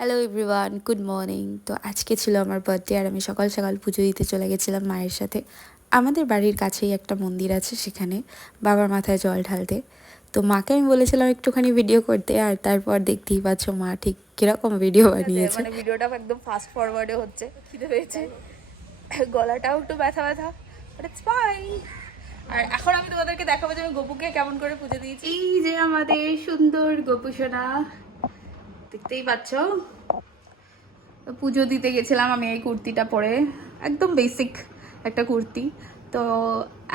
Hello everyone good morning তো আজকে ছিল আমার বার্থডে আর আমি সকাল সকাল পুজো দিতে চলে গেছিলাম মায়ের সাথে। আমাদের বাড়ির কাছেই একটা মন্দির আছে সেখানে বাবার মাথায় জল ঢালতে। তো মাকে আমি বলেছিলাম একটুখানি ভিডিও করতে আর তারপর দেখতেই পাচ্ছ মা ঠিক কীরকম ভিডিও বানিয়েছে। মানে ভিডিওটা একদম ফাস্ট ফরওয়ার্ডে হচ্ছে। খিদে পেয়েছে। গলাটাও একটু ব্যথা ব্যথা বাট ইটস ফাইন আর এখন আমি তোমাদেরকে দেখাবো যে আমি গপুকে কেমন করে পুজো দিয়েছি। এই যে আমাদের সুন্দর গপু সোনা। দেখতেই পাচ্ছ? পুজো দিতে গেছিলাম আমি এই কুর্তিটা পরে। একদম বেসিক একটা কুর্তি। তো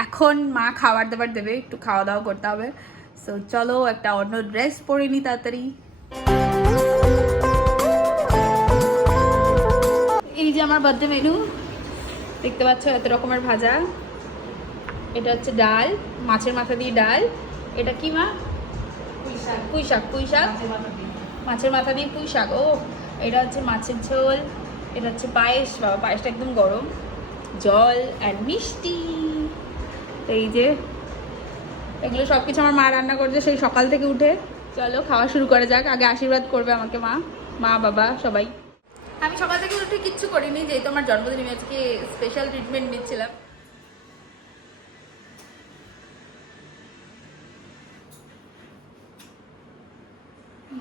এখন মা খাবার দাবার দেবে, একটু খাওয়া দাওয়া করতে হবে। সো চলো একটা অন্য ড্রেস পরে নি তাড়াতাড়ি। এই যে আমার বার্থডে মেনু দেখতে পাচ্ছ এত রকমের ভাজা। এটা হচ্ছে ডাল, মাছের মাথা দিয়ে ডাল। এটা কি মা? পুঁই শাক পুঁই শাক মাছের মাথা দিয়ে পুঁই শাক। ও, এটা হচ্ছে মাছের ঝোল, এটা হচ্ছে পায়েস, বাবা, পায়েসটা একদম গরম। জল আর মিষ্টি। এই যে, এগুলো সব কিছু আমার মা রান্না করছে সেই সকাল থেকে উঠে। চলো, খাওয়া শুরু করা যাক। আগে আশীর্বাদ করবে আমাকে মা। মা, বাবা, সবাই। আমি সকাল থেকে উঠে কিচ্ছু করিনি, যেহেতু আমার জন্মদিন আজকে স্পেশাল ট্রিটমেন্ট নিচ্ছিলাম।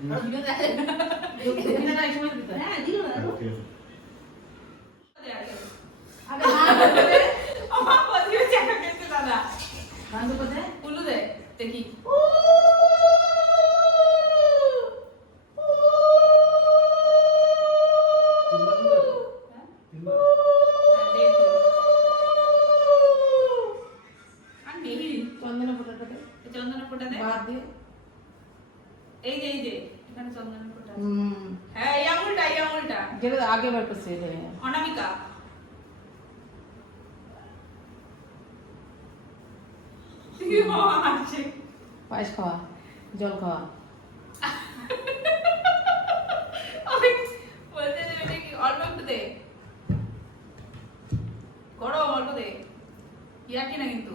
দেখা যায় না। হ্যাঁ, দিও না, দাও। এই যে এই যে এখানে চন্দনের ফোঁটা হ্যাঁ এই আঙুলটা এই আঙুলটা। আগে বার করছে এটা অনামিকা। হাসছে। পায়েস খাওয়া জল খাওয়া। ইয়াকি না কিন্তু?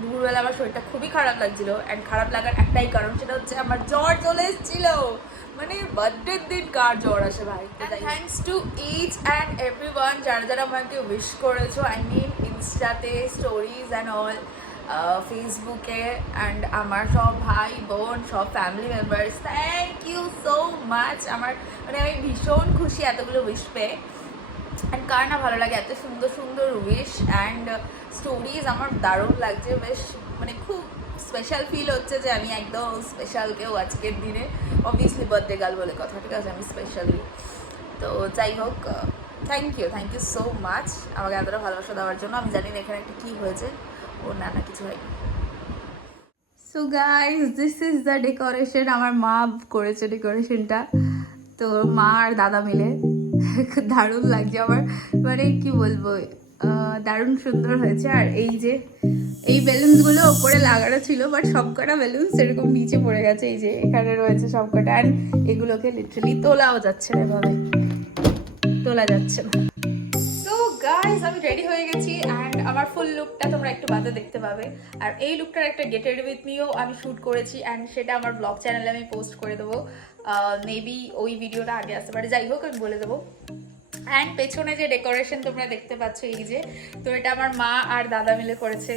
দুপুরবেলা আমার শরীরটা খুবই খারাপ লাগছিল অ্যান্ড খারাপ লাগার একটাই কারণ সেটা হচ্ছে আমার জ্বর চলে এসেছিল। মানে বার্থডের দিন কার জ্বর আসে ভাই? Thanks to each and every one যারা যারা আমাকে উইশ করেছ আই মিন ইনস্টাতে স্টোরিজ অ্যান্ড অল ফেসবুকে অ্যান্ড আমার সব ভাই বোন সব family members thank you so much আমার মানে আমি ভীষণ খুশি এতগুলো উইশ পেয়ে। অ্যান্ড কার না ভালো লাগে? এত সুন্দর সুন্দর উইশ অ্যান্ড স্টোরিজ আমার দারুণ লাগছে। বেশ মানে খুব স্পেশাল ফিল হচ্ছে যে আমি একদম স্পেশাল কেউ আজকের দিনে। অবভিয়াসলি বার্থডে গাল বলে কথা, ঠিক আছে? আমি স্পেশালি তো যাই হোক thank you thank you so much আমাকে এতটা ভালোবাসা দেওয়ার জন্য। আমি জানি না এখানে একটা কী হয়েছে। ও না না, কিছু হয়নি। So guys this is the decoration আমার মা করেছে ডেকোরেশনটা তো মা আর দাদা মিলে। দারুণ লাগছে আমার। মানে কি বলব দারুণ সুন্দর হয়েছে। আর এই যে, এই বেলুনসগুলো ওপরে লাগানো ছিল বাট সবকটা বেলুন এরকম নিচে পড়ে গেছে। এই যে, এখানে রয়েছে সবকটা। অ্যান্ড এগুলোকে লিটারালি তোলাও যাচ্ছে না এভাবে। তোলা যাচ্ছে না। তো গাই গাইস আমি রেডি হয়ে গেছি। অ্যান্ড আমার ফুল লুকটা তোমরা একটু বাদে দেখতে পাবে। আর এই লুকটার একটা গেট রেডি উইথ মিও আমি শ্যুট করেছি অ্যান্ড সেটা আমার ব্লগ চ্যানেলে আমি পোস্ট করে দেবো। মেবি ওই ভিডিওটা আগে আসতে পারে। যাই হোক, আমি বলে দেবো। অ্যান্ড পেছনে যে ডেকোরেশন তোমরা দেখতে পাচ্ছ, এই যে, তো এটা আমার মা আর দাদা মিলে করেছে।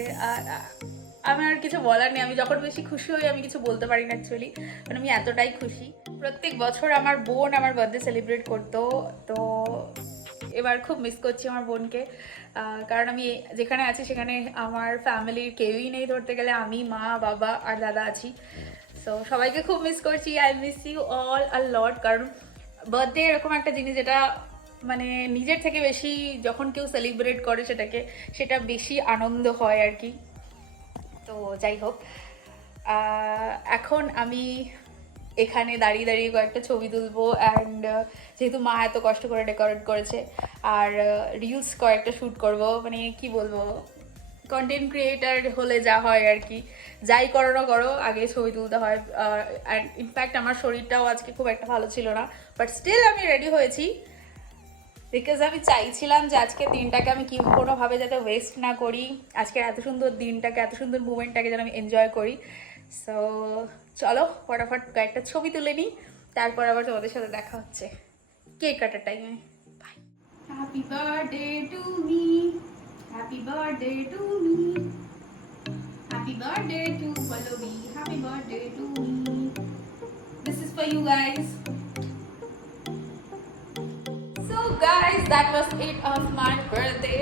আমার আর কিছু বলার নেই। আমি যখন বেশি খুশি হই, আমি কিছু বলতে পারি না অ্যাকচুয়ালি কারণ আমি এতটাই খুশি। প্রত্যেক বছর আমার বোন আমার বার্থডে সেলিব্রেট করতো, তো এবার খুব মিস করছি আমার বোনকে। কারণ আমি যেখানে আছি সেখানে আমার ফ্যামিলির কেউই নেই ধরতে গেলে। আমি, মা, বাবা আর দাদা আছি। সো সবাইকে খুব মিস করছি। I miss you all a lot কারণ বার্থডে এরকম একটা জিনিস যেটা মানে নিজের থেকে বেশি যখন কেউ সেলিব্রেট করে সেটাকে, সেটা বেশি আনন্দ হয় আর কি। তো যাই হোক এখন আমি এখানে দাঁড়িয়ে দাঁড়িয়ে কয়েকটা ছবি তুলবো অ্যান্ড যেহেতু মা এত কষ্ট করে ডেকোরেট করেছে, আর রিলস কয়েকটা শ্যুট করব মানে কি বলব কন্টেন্ট ক্রিয়েটার হলে যা হয় আর কি। যাই করো না করো, আগে ছবি তুলতে হয় অ্যান্ড ইনফ্যাক্ট আমার শরীরটাও আজকে খুব একটা ভালো ছিল না বাট স্টিল আমি রেডি হয়েছি। বিকজ আমি চাইছিলাম যে আজকের দিনটাকে আমি কি কোনোভাবে যাতে ওয়েস্ট না করি, আজকের এত সুন্দর দিনটাকে, এত সুন্দর মুমেন্টটাকে যেন আমি এনজয় করি। সো চলো ফটাফট কয়েকটা ছবি তুলে নিই, তারপর আবার তোমাদের সাথে দেখা হচ্ছে। কেক কাটার টাইমে bye happy birthday to me happy birthday to me happy birthday to Pallavi happy birthday to me this is for you guys so guys that was it of my birthday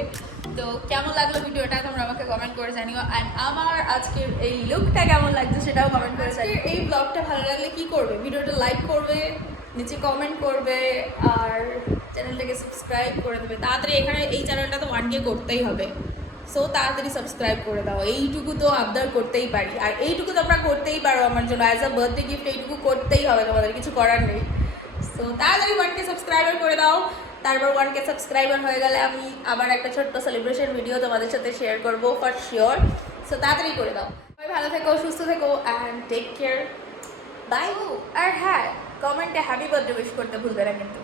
তো কেমন লাগল ভিডিওটা তোমরা আমাকে comment করে জানিও। And আমার আজকের এই লুকটা কেমন লাগছে সেটাও কমেন্ট করে জানিও। এই ব্লগটা ভালো লাগলে কি করবে? ভিডিওটা লাইক করবে নিচে কমেন্ট করবে আর চ্যানেলটাকে সাবস্ক্রাইব করে দেবে। তাড়াতাড়ি এখানে এই চ্যানেলটা তো ওয়ান কে করতেই হবে। সো তাড়াতাড়ি সাবস্ক্রাইব করে দাও। এইটুকু তো আবদার করতেই পারি। আর এইটুকু তোমরা করতেই পারো আমার জন্য। অ্যাজ আ বার্থডে গিফট এইটুকু করতেই হবে তোমাদের। কিছু করার নেই। সো তাড়াতাড়ি ওয়ান কে সাবস্ক্রাইবার করে দাও। তারপর ওয়ান কে সাবস্ক্রাইবার হয়ে গেলে আমি আবার একটা ছোট্ট সেলিব্রেশন ভিডিও তোমাদের সাথে শেয়ার করব ফর শিওর সো তাড়াতাড়ি করে দাও। সবাই ভালো থেকো সুস্থ থেকো অ্যান্ড টেক কেয়ার বাই আর হ্যাঁ কমেন্টে হ্যাপি বার্থডে উইশ করতে ভুলবে না কিন্তু।